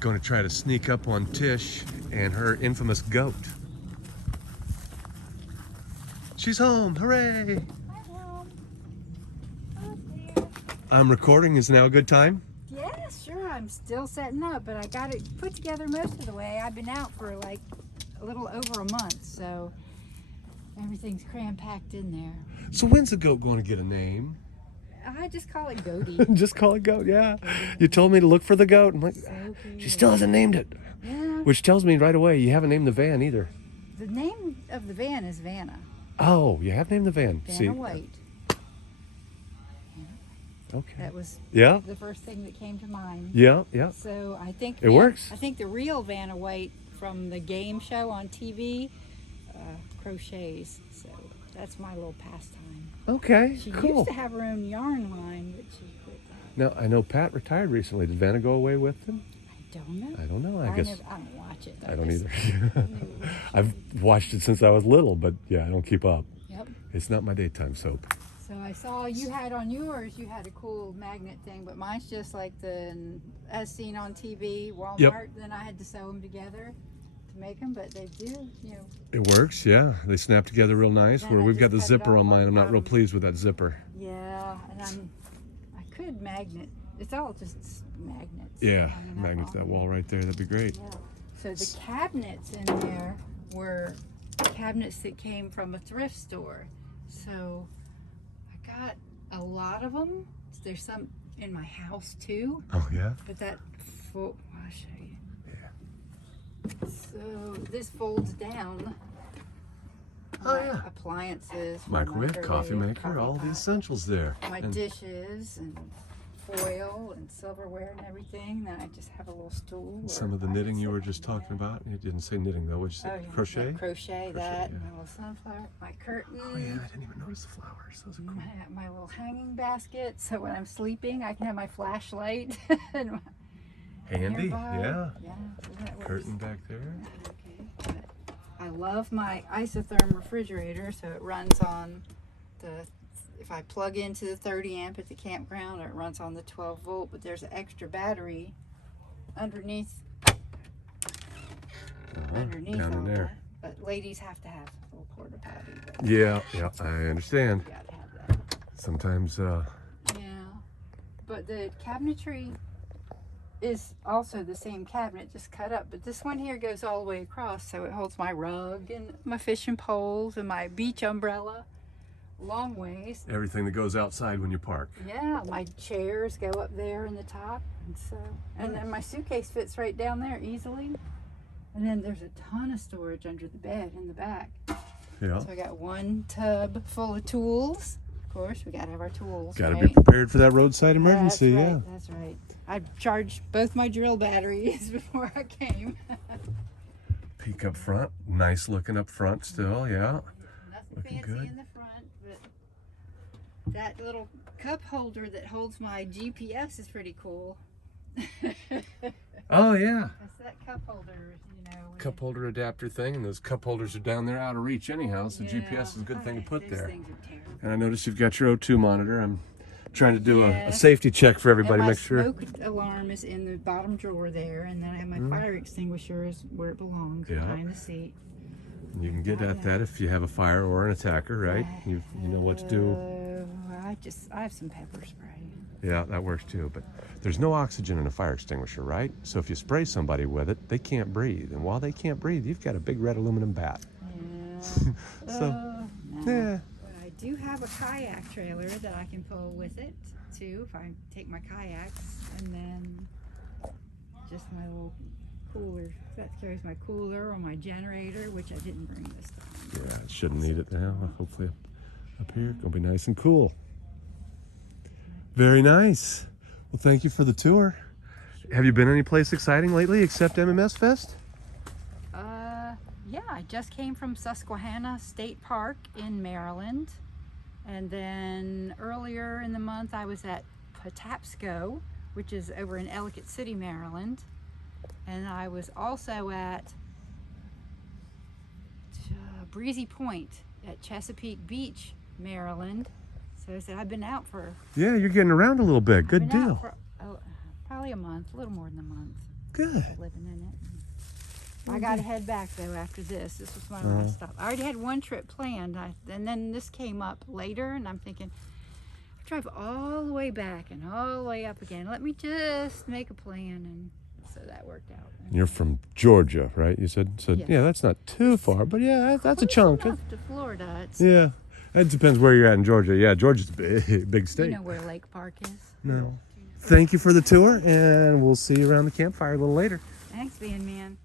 Going to try to sneak up on Tish and her infamous goat. She's home, hooray! Hi, Mom. Oh, dear. I'm recording, is now a good time? Yeah, sure. I'm still setting up, but I got it put together most of the way. I've been out for like a little over a month, so everything's cram-packed in there. So when's the goat going to get a name? I just call it Goaty. Just call it goat, yeah. You told me to look for the goat. I'm like, So she still hasn't named it. Yeah. Which tells me right away you haven't named the van either. The name of the van is Vanna. Oh, you have named the van. Vanna See? White. Okay. That was Yeah. the first thing that came to mind. Yeah, yeah. So I think It works. I think the real Vanna White from the game show on TV crochets. So that's my little pastime. Okay, She cool. used to have her own yarn line, but she quit that. Now, I know Pat retired recently. Did Vanna go away with him? I don't know. I don't know. I guess I don't watch it. I don't just either. knew it was- I've watched it since I was little, but yeah, I don't keep up. Yep. It's not my daytime soap. So I saw you had on yours, you had a cool magnet thing, but mine's just like as seen on TV, Walmart. Yep. Then I had to sew them together to make them, but they do, It works, yeah. They snap together real nice. Then Where I we've got just the cut it zipper off on mine. on I'm the not real bottom. pleased with that zipper. Yeah, and I could magnet. It's all just magnets. Yeah, hanging up magnet to that on wall right there. That'd be great. Yeah. So the cabinets in there were cabinets that came from a thrift store. So I got a lot of them. There's some in my house too. Oh, yeah? But I'll show you. Yeah. So this folds down. Oh, My yeah. appliances. for Microwave, coffee maker, all the pot, essentials there. my And dishes and foil and silverware and everything. Then I just have a little stool. some where of the I can knitting you sit were just talking about. You didn't say knitting though. What'd you say? Oh, yeah. Crochet? Crochet that. yeah. My little sunflower. My curtain. Oh, yeah. I didn't even notice the flowers. Those are cool. My little hanging basket. So when I'm sleeping, I can have my flashlight. and my Handy, nearby. yeah. Yeah. so that works. Curtain back there. Okay. But I love my isotherm refrigerator, so it runs on if I plug into the 30 amp at the campground, it runs on the 12 volt, but there's an extra battery underneath Down in all there. that. But ladies have to have a little porta potty. But Yeah, yeah. I understand. you gotta have that. Sometimes, Yeah. But the cabinetry is also the same cabinet, just cut up. But this one here goes all the way across, so it holds my rug and my fishing poles and my beach umbrella long ways. everything that goes outside when you park. Yeah, my chairs go up there in the top, and then my suitcase fits right down there easily. And then there's a ton of storage under the bed in the back. Yeah. So I got one tub full of tools. Of course, we gotta have our tools. Got to right? be prepared for that roadside emergency, That's yeah. right, that's right. I charged both my drill batteries before I came. Peek up front. Nice looking up front still, yeah. Nothing Looking fancy good. in the front, but that little cup holder that holds my GPS is pretty cool. Oh, yeah. That's that cup holder, Cup holder adapter thing, and those cup holders are down there out of reach anyhow, so Yeah. GPS is a good thing to put Those there. things are terrible. And I noticed you've got your O2 monitor. I'm trying to do a Yeah. safety check for everybody, And my make sure. smoke alarm is in the bottom drawer there, and then I have my fire extinguisher is where it belongs, Yeah. behind the seat. You can get at that if you have a fire or an attacker, right? You know what to do. I have some pepper spray. Yeah, that works too. But there's no oxygen in a fire extinguisher, right? So if you spray somebody with it, they can't breathe. And while they can't breathe, you've got a big red aluminum bat. Yeah. So, No. yeah. But I do have a kayak trailer that I can pull with it too if I take my kayaks, and then just my little cooler. That carries my cooler or my generator, which I didn't bring this time. Yeah, it shouldn't need it now. Hopefully up here, gonna be nice and cool. Very nice. Well, thank you for the tour. Have you been any place exciting lately except MMS Fest? Yeah, I just came from Susquehanna State Park in Maryland, and then earlier in the month I was at Patapsco, which is over in Ellicott City, Maryland, and I was also at Breezy Point at Chesapeake Beach, Maryland. So I said I've been out for Yeah, you're getting around a little bit. Good been out deal. for, probably a month, a little more than a month. Good. living in it. I got to head back though after this. This was my last stop. I already had one trip planned, and then this came up later, and I'm thinking, I drive all the way back and all the way up again. Let me just make a plan, and so that worked out. You're from Georgia, right? You said so. Yes. Yeah, that's not too far, but yeah, that's a chunk. Enough to Florida. It's, Yeah, it depends where you're at in Georgia. Yeah, Georgia's a big state. you know where Lake Park is. No. Thank you for the tour, and we'll see you around the campfire a little later. Thanks, Van Man.